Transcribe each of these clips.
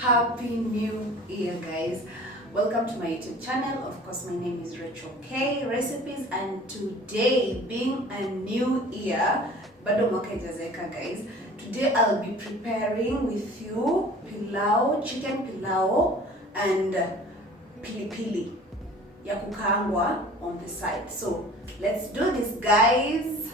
Happy New Year, guys. Welcome to my YouTube channel. Of course, my name is Rachel K Recipes, and today, being a new year, bado mwaka haijazeka, guys. Today I'll be preparing with you pilau, chicken pilau and pilipili ya kukaangwa on the side. So let's do this, guys.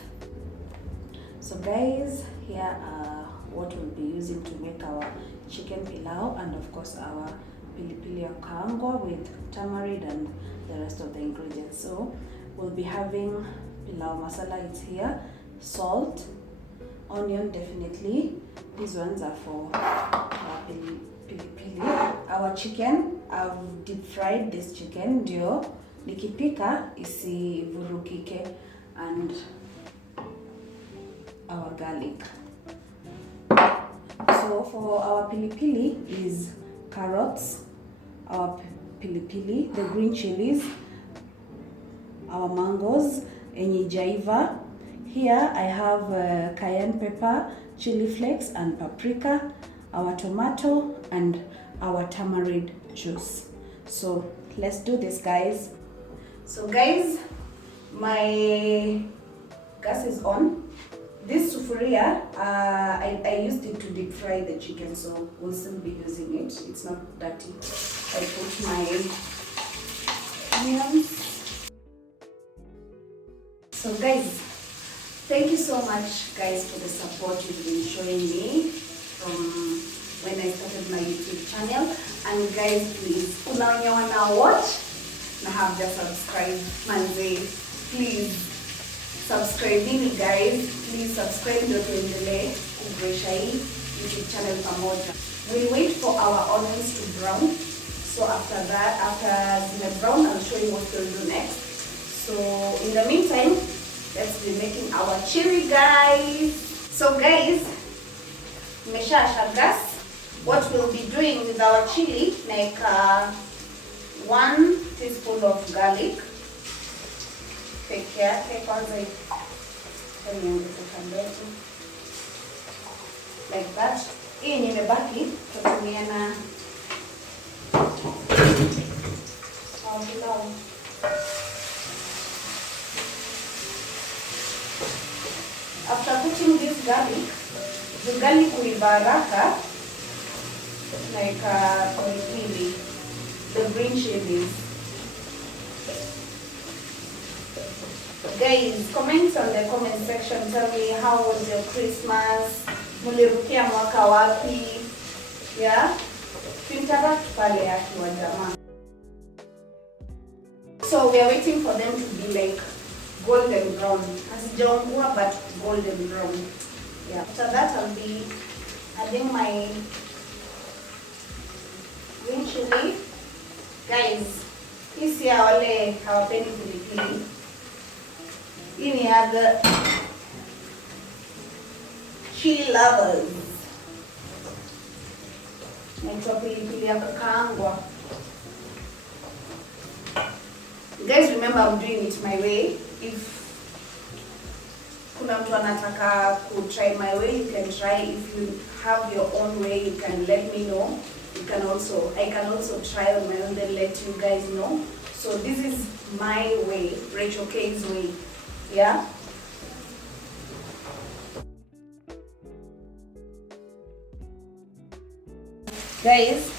So guys, here are what we'll be using to make our chicken pilau, and of course our pilipili ya kukaangwa with tamarind and the rest of the ingredients. So we'll be having pilau masala, it's here, salt, onion definitely. These ones are for our pilipili. Our chicken, I've deep fried this chicken ndio nikipika isivurugike, and our garlic. So for our pilipili is carrots, our pilipili, the green chilies, our mangoes, enye jaiva. Here I have cayenne pepper, chili flakes and paprika, our tomato and our tamarind juice. So let's do this, guys. So guys, my gas is on. This sufuria, I used it to deep fry the chicken, so we'll still be using it. It's not dirty. I put my onions. So guys, thank you so much, guys, for the support you've been showing me from when I started my YouTube channel. And guys, please, kuna wenye wana watch na have just subscribe, manze, please. Subscribe me, guys. Please subscribe ndio tuendelee kuboresha hii YouTube channel pamoja. We'll wait for our onions to brown. So after that, after they brown, I'll show you what we'll do next. So in the meantime, let's be making our chili, guys. So guys, nimeshaasha gas. What we'll be doing with our chili, like 1 teaspoon of garlic. Peke yake kwanza like that. Hii nimebaki tutumia na pilau. After putting this garlic, the garlic will baraka like pilipili, the green chilies. Guys, comment on the comment section. Tell me, how was your Christmas? Mulirukia mwaka wapi? Yeah? Interact pale yaki wa jamaa. So we are waiting for them to be like golden brown. Hazijaungua but golden brown. Yeah. After that, I'll be adding my green chili. Guys, hii si ya wale hawapendi pilipili. Hii ni ya the chili lovers. Naitwa pilipili ya kukaangwa. Guys, remember I'm doing it my way. If kuna mtu anataka ku try my way, you can try. If you have your own way, you can let me know. I can also try on my own, then let you guys know. So this is my way, Rachel K's way. Yeah. Guys,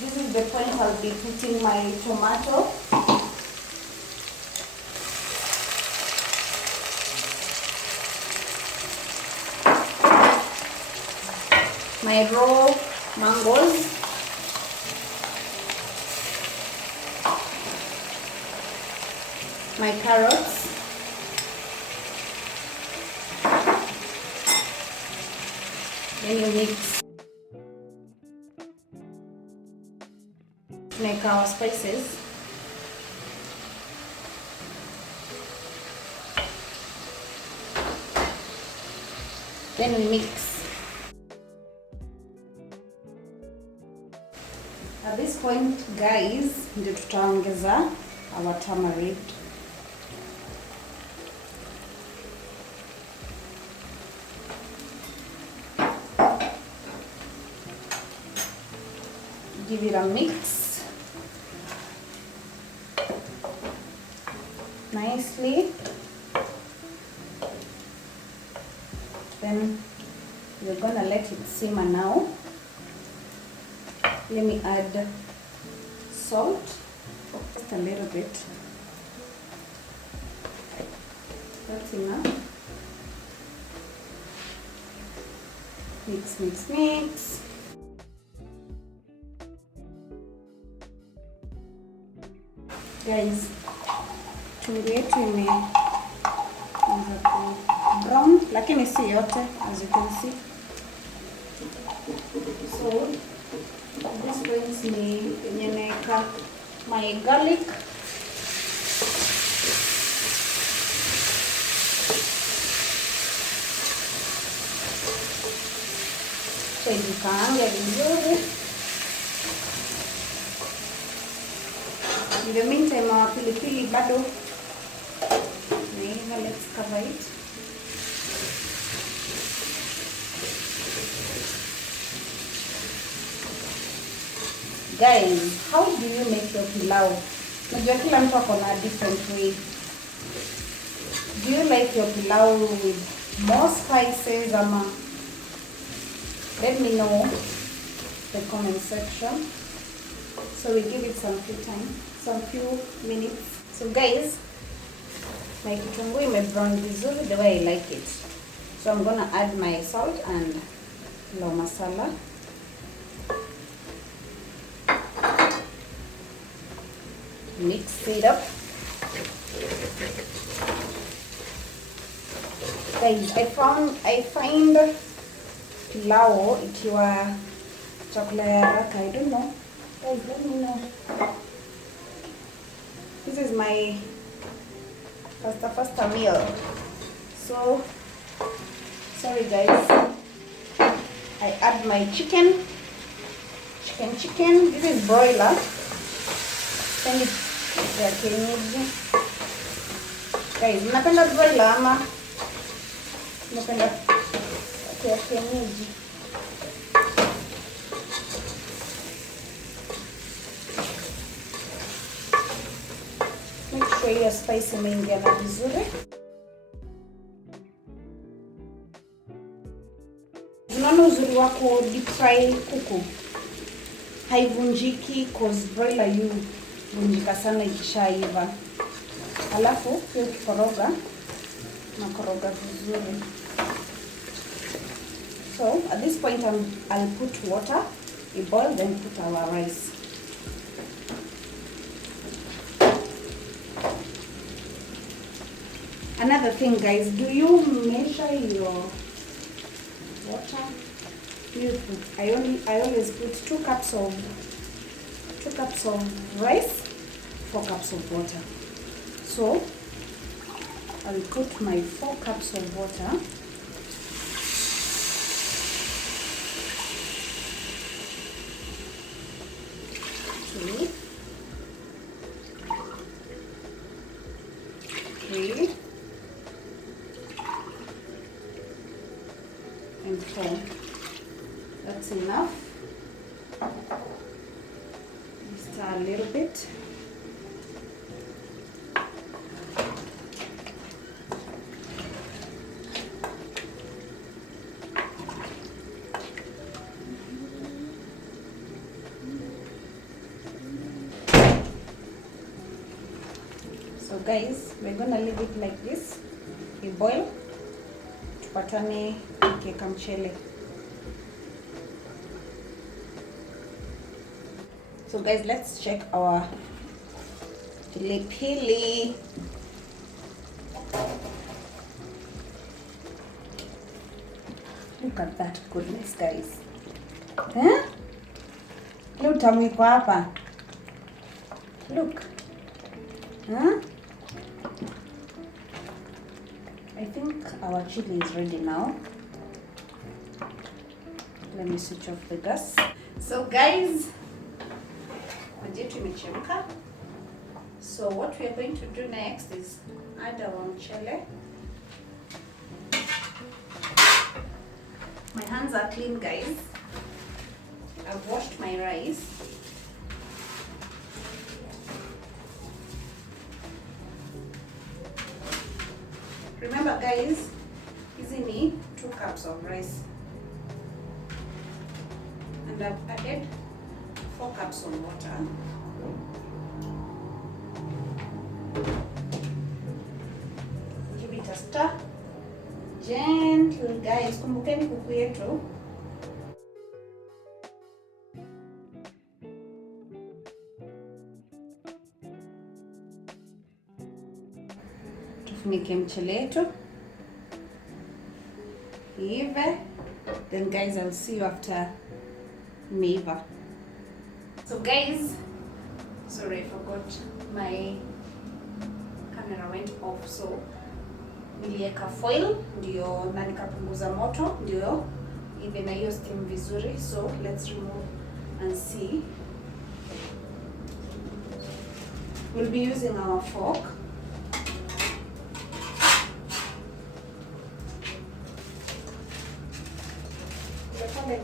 this is the point I'll be putting my tomato. My raw mangoes. My carrots. Then you mix. Make our spices. Then we mix. At this point, guys, ndio tutaongeza our tamarind. give it a mix nicely. Then we're gonna let it simmer now. Let me add salt, just a little bit. That's enough. Mix, mix, mix. Guys, chumvi yetu imeanza ku brown, lakini si yote, as you can see. So this brings me yenye naeka my garlic. So ikaange vizuri. In the meantime, our pilipili bado naiva. Let's cover it. Guys, how do you make your pilau? Najua kila mtu ako na different way. Do you like your pilau with more spices ama? Let me know in the comment section. So we give it some few minutes. So guys, my kitunguu ime brown vizuri the way I like it. So I'm gonna add my salt and pilau masala. Mix it up. Guys, I find pilau ikiwa chakula ya haraka. I don't know. Guys, let me know. This is my faster meal. So sorry guys. I add my chicken. This is broiler. Then it's ya kienyeji. Guys, napenda broiler ama napenda ya kienyeji. Make sure your spice imeingia na vizuri. Unaona uzuri wa ku deep fry kuku? Haivunjiki cause broiler vunjika sana ikishaiva. Alafu pia ukikoroga nakoroga vizuri. So at this point I'll put water, we boil, then put our rice. Another thing guys, do you measure your water? I always put 2 cups of rice, 4 cups of water. So I'll put my 4 cups of water. Two, 3, and 4. That's enough. Stir a little bit. So guys, we're gonna leave it like this. We boil. Tupatane tukiweka mchele. So guys, let's check our pilipili. Look at that goodness, guys. Look, tamu iko hapa. Look. I think our chili is ready now. Let me switch off the gas. So guys, maji yetu imechemka. So what we are going to do next is add our mchele. My hands are clean, guys. I've washed my rice. Remember guys, hizi ni 2 cups of rice. And I've added 4 cups of water. Give it a stir. Gentle guys, kumbukeni kuku yetu. Tufunike mchele yetu iive. Then guys, I'll see you after imeiva. So guys, sorry, I forgot my camera went off, so niliweka foil ndio na nikapunguza moto ndio ive na hiyo steam vizuri. So let's remove and see. We'll be using our fork.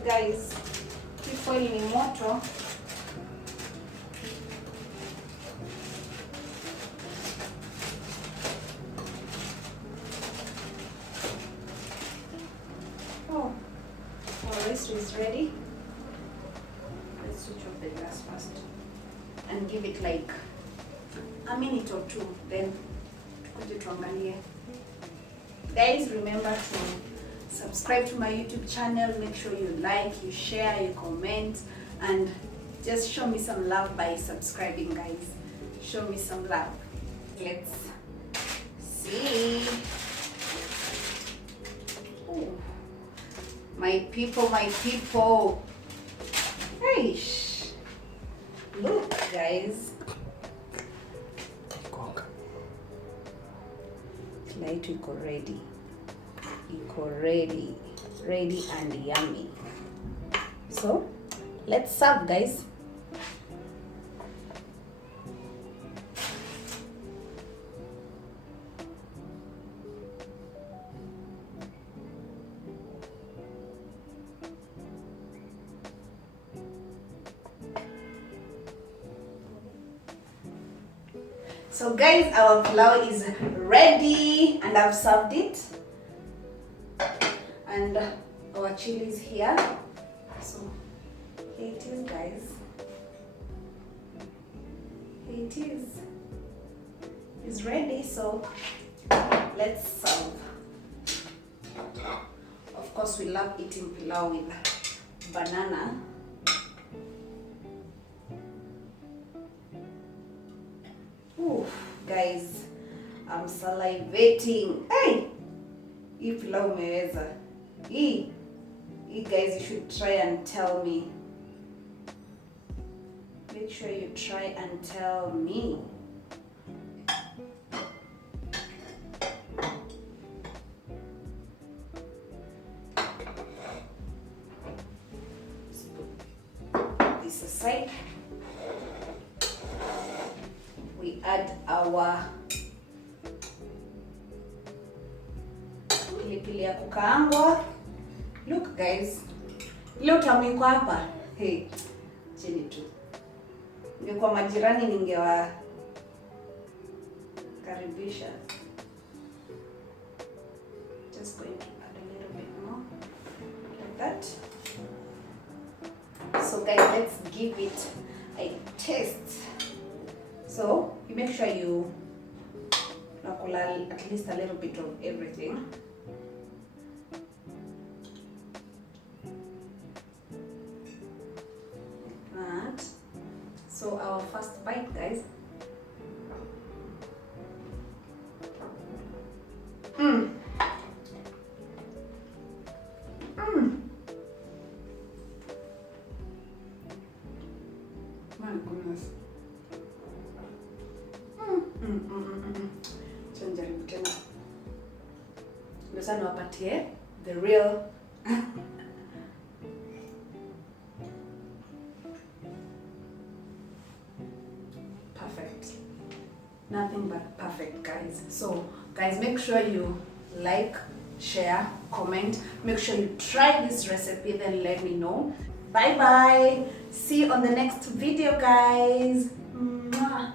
Guys, hii foil ni moto. Oh, our rice is ready. Let's switch off the gas first and give it like a minute or 2, then tukuje tuangalie. Guys, remember to subscribe to my YouTube channel. Make sure you like, you share, you comment, and just show me some love by subscribing, guys. Show me some love. Let's see. Ooh. My people, my people. Hey, look, guys. Tonight we go ready. Iko ready and yummy. So let's serve, guys. So guys, our pilau is ready and I've served it. And our chili is here. So here it is, guys. Here it is. It's ready, so let's serve. Of course, we love eating pilau with banana. Ooh, guys, I'm salivating. Hey, hii pilau umeweza. Hii guys, you should try and tell me. Make sure you try and tell me. Put this aside. We add our pilipili ya kukaangwa. Look guys, leo tamu iko hapa. Hey, chini tu. Ningekuwa majirani ningewa karibisha. Just going to add a little bit more like that. So guys, let's give it a taste. So you make sure you nakula at least a little bit of everything. So our first bite, guys. My goodness. Chanjaribu tena. Ndio sana wapatie the real nothing but perfect, guys. So guys, make sure you like, share, comment. Make sure you try this recipe, then let me know. Bye bye. See you on the next video, guys. Mwah.